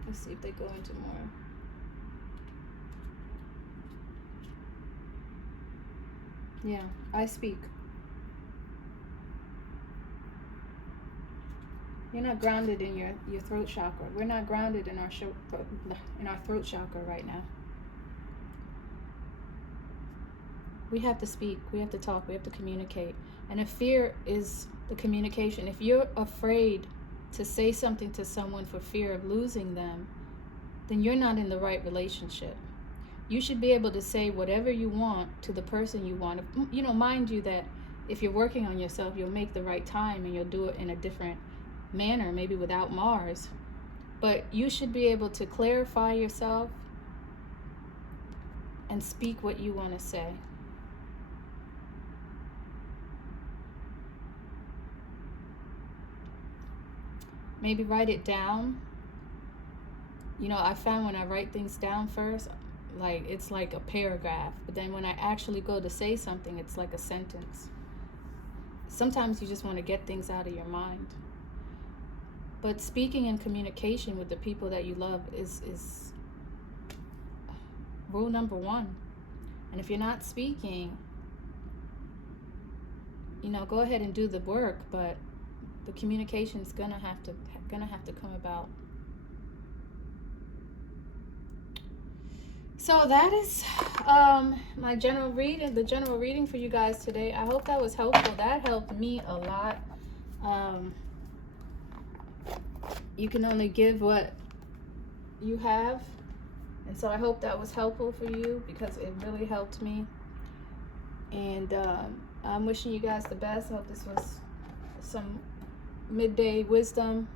Let's see if they go into more. Yeah, I speak. You're not grounded in your throat chakra. We're not grounded in our throat chakra right now. We have to speak. We have to talk. We have to communicate. And if fear is the communication, if you're afraid to say something to someone for fear of losing them, then you're not in the right relationship. You should be able to say whatever you want to the person you want. You know, mind you that if you're working on yourself, you'll make the right time and you'll do it in a different manner, maybe without Mars. But you should be able to clarify yourself and speak what you want to say. Maybe write it down. You know, I found when I write things down first, like it's like a paragraph. But then when I actually go to say something, it's like a sentence. Sometimes you just want to get things out of your mind. But speaking and communication with the people that you love is rule number one. And if you're not speaking, you know, go ahead and do the work, but the communication is gonna have to come about. So that is my general reading, the general reading for you guys today. I hope that was helpful. That helped me a lot. You can only give what you have, and so I hope that was helpful for you because it really helped me. And I'm wishing you guys the best. I hope this was some midday wisdom,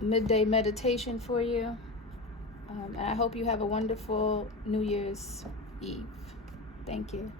midday meditation for you. And I hope you have a wonderful New Year's Eve. Thank you.